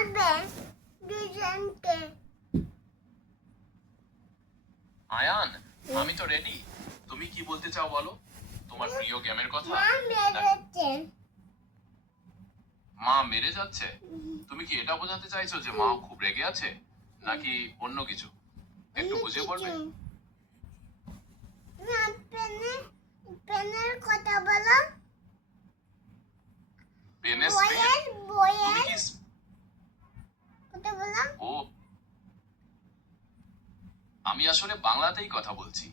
মারবে দুজনকে। আয়ান, আমি তো রেডি। তুমি কি বলতে চাও বলো? তোমার প্রিয় গেমের কথা? মা মেরেছে। মা মেরে যাচ্ছে? তুমি কি এটা বোঝাতে চাইছো যে মা খুব রেগে আছে, নাকি অন্য কিছু? একটু বুঝিয়ে বলবে? না, পেনের কথা বলো। পেনের বইয়ের তুমি কি কথা বলো। ও, আমি আসলে বাংলাতেই কথা বলছি।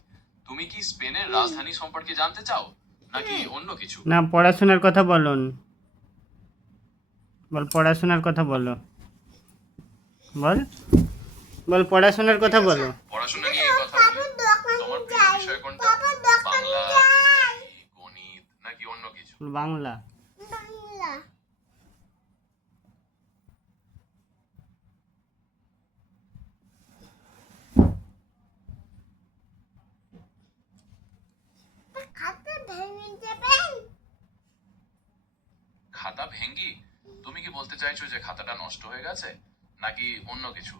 তুমি কি স্পেনের রাজধানী সম্পর্কে জানতে চাও, নাকি অন্য কিছু? না, পড়াশোনার কথা বলুন। বল, পড়াশোনার কথা বলো। বল বল, পড়াশোনার কথা বলো। পড়াশোনা নিয়ে কথা বলি। তোমার প্রিয় বিষয় কোনটা? বাংলা নাকি গণিত নাকি অন্য কিছু? বাংলা। বাংলা। খাতা ভেঙে যাবেন। খাতা ভেঙ্গি? তুমি কি বলতে চাইছো যে খাতাটা নষ্ট হয়ে গেছে, নাকি অন্য কিছু?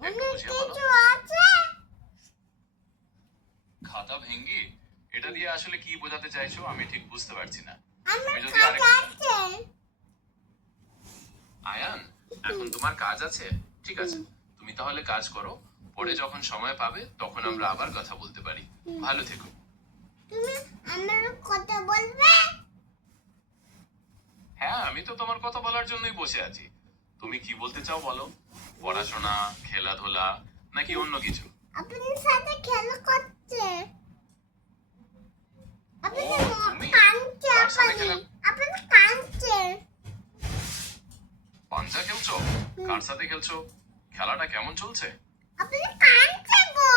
একটু অনেক বুঝিয়ে বলো। কিছু আছে। খাতা ভেঙ্গি এটা দিয়ে আসলে কি বোঝাতে চাইছো আমি ঠিক বুঝতে পারছি না। আমার তুমি যদি খাতা আছে। আয়ান, এখন তোমার কাজ আছে। ঠিক আছে, তুমি তাহলে কাজ করো। পরে যখন সময় পাবে তখন আমরা আবার কথা বলতে পারি। ভালো থেকো। তুমি আমার কথা বলবে। হ্যাঁ, আমি তো তোমার কথা বলার জন্যই বসে আছি। তুমি কি বলতে চাও বলো? পড়াশোনা, খেলাধুলা নাকি অন্য কিছু? আপনার সাথে খেলা করছে। আপনি ও, তুমি কাঁদছে। কার সাথে খেলা? আপনি কাঁদছে। পাঞ্জা খেলছো? কার সাথে খেলছো? খেলাটা কেমন চলছে? আপনি কাঁদছে গো।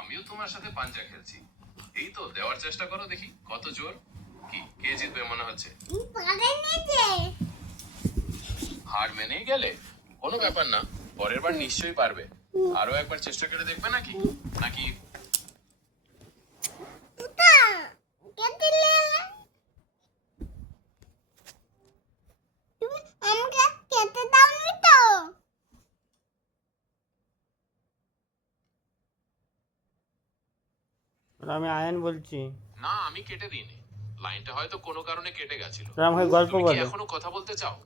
আমিও তোমার সাথে পাঞ্জা খেলছি। এই তো, দেওয়ার চেষ্টা করো দেখি কত জোর। কি, কে জিতবে মনে হচ্ছে? পারেনি যে। হার মেনেই গেলে? কোনো ব্যাপার না, পরের বার নিশ্চয়ই পারবে। আরো একবার চেষ্টা করে দেখবে নাকি? নাকি পুতা কে দিলে? তুমি আমাকে খেতে দাওনি তো। আমি আয়ান বলছি। না, আমি কেটে দিইনি। লাইনটা হয়তো কোনো কারণে কেটে গেছিল। আমাকে গল্প তুমি কি বলো। এখনো কথা বলতে চাও?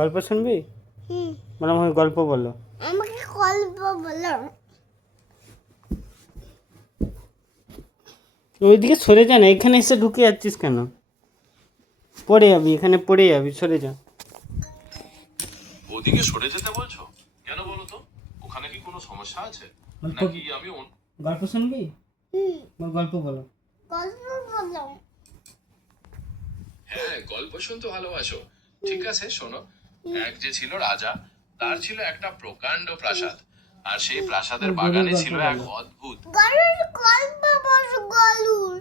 গল্প শুনবি? আমাকে গল্প বলো। আমাকে গল্প বলো। ওইদিকে সরে যা না, এখানে এসে ঢুকে যাচ্ছিস কেন? পড়ে যাবি, এখানে পড়ে যাবি, সরে যা। ওদিকে সরে যেতে বলছো? কেন বলো তো? ওখানে কি কোনো সমস্যা আছে, নাকি আমি গল্প শুনবি? গল্প বলো। গল্প বলো। হ্যাঁ, গল্প শুনতে ভালোবাসো। ঠিক আছে, শোনো। এক যে ছিল রাজা, তার ছিল একটা প্রকাণ্ড প্রাসাদ। আর সেই প্রাসাদের বাগানে ছিল এক অদ্ভুত। গরুর গল্প বলো। গরুর।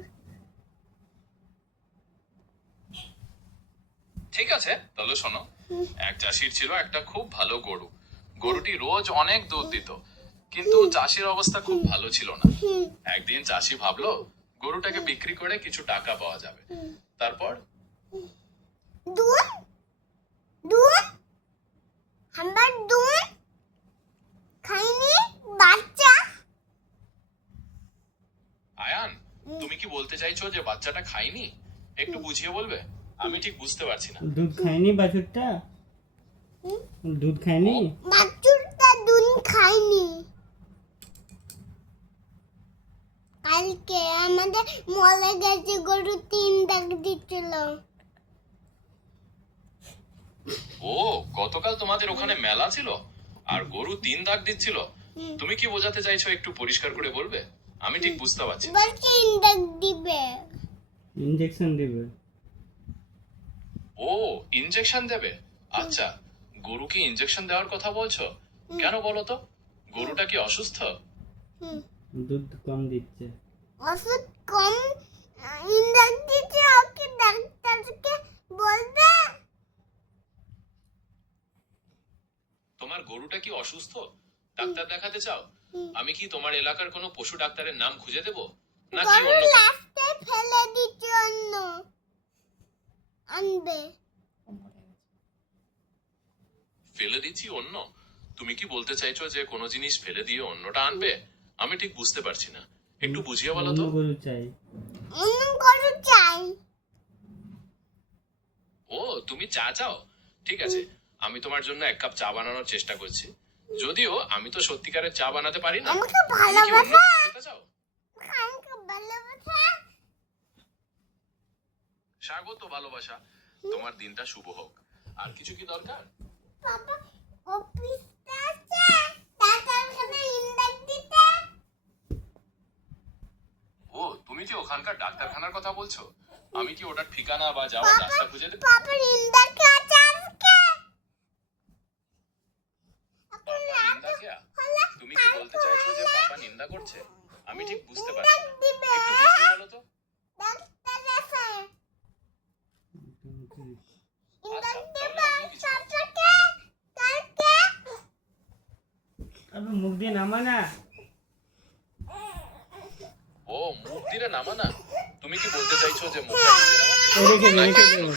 ঠিক আছে, তাহলে শোনো। এক চাষির ছিল একটা খুব ভালো গরু। গরুটি রোজ অনেক দুধ দিত, কিন্তু চাষির অবস্থা খুব ভালো ছিল না। একদিন চাষি ভাবলো গরুটাকে বিক্রি করে কিছু টাকা পাওয়া যাবে। তারপর দুধ দুধ আমার দুধ খাইনি বাচ্চা। আয়ান, তুমি কি বলতে চাইছো যে বাচ্চাটা খায়নি? একটু বুঝিয়ে বলবে? আমি ঠিক বুঝতে পারছি না। দুধ খায়নি বাছুরটা? দুধ খায়নি? বাছুরটা দুধ খাইনি। কালকে আমাদের মলে গেছে গরু 3 ডাক দিচ্ছিল। ও, গতকাল তোমাদের ওখানে মেলা ছিল আর গরু 3 দাগ দিচ্ছিল? তুমি কি বোঝাতে চাইছো একটু পরিষ্কার করে বলবে? আমি ঠিক বুঝতে পারছি না। বলছে ডাক দিবে। ইনজেকশন দিবে। ও, ইনজেকশন দেবে? আচ্ছা, গরুকে ইনজেকশন দেওয়ার কথা বলছো? কেন বলো তো? গরুটা কি অসুস্থ? দুধ কম দিচ্ছে। ওষুধ কম ইন্দাক দিচ্ছে। ওকে ডাক্তারকে বলবে। তোমার গরুটা কি অসুস্থ? ডাক্তার দেখাতে চাও? আমি কি তোমার এলাকার কোনো পশু ডাক্তারের নাম খুঁজে দেব, নাকি গরু অন্য কিছু? লাস্টে ফেলে দিচ্ছে অন্য আনবে। ফেলে দিচ্ছি অন্য? তুমি কি বলতে চাইছো যে কোনো জিনিস ফেলে দিয়ে অন্যটা আনবে? আমি ঠিক বুঝতে পারছি না, একটু বুঝিয়ে বলো তো। অন্য গরু চাই। অন্য গরু চাই। ও, তুমি চা চাও? ঠিক আছে, আমি তোমার জন্য 1 কাপ চা বানানোর চেষ্টা করছি। যদিও আমি তো সত্যিকারের চা বানাতে পারি না। আমাকে তুমি কি অন্য ভালোবাসা। কিছু খেতে চাও? আমাকে ভালোবাসা। স্বাগত ভালোবাসা, তোমার দিনটা শুভ হোক। আর কিছু কি দরকার? পাপা অফিসটা আছে, ডাক্তারখানা ইন্ডাক দিতে। ও, তুমি কি ওখানকার ডাক্তারখানার কথা বলছো? আমি কি ওটার ঠিকানা বা যাওয়ার রাস্তা খুঁজে দেব? পাপার ইন্ডাক আছে আজকে। পাপা নিন্দা কেয়া? তুমি কি বলতে চাইছো যে পাপা নিন্দা করছে? আমি ঠিক বুঝতে পারছি না, দিবে। একটু বুঝিয়ে বলো তো। ডাক্তার আছে। আচ্ছা, ইন্ডাক তাহলে দিবে অন্য কিছু। কালকে। কালকে। আবে মুখ দিয়ে নামা না। ও, মুখ দিলে নামা না? তুমি কি বলতে চাইছো যে মুখটা নিচে নামাতে? রেখে দে, রেখে দে।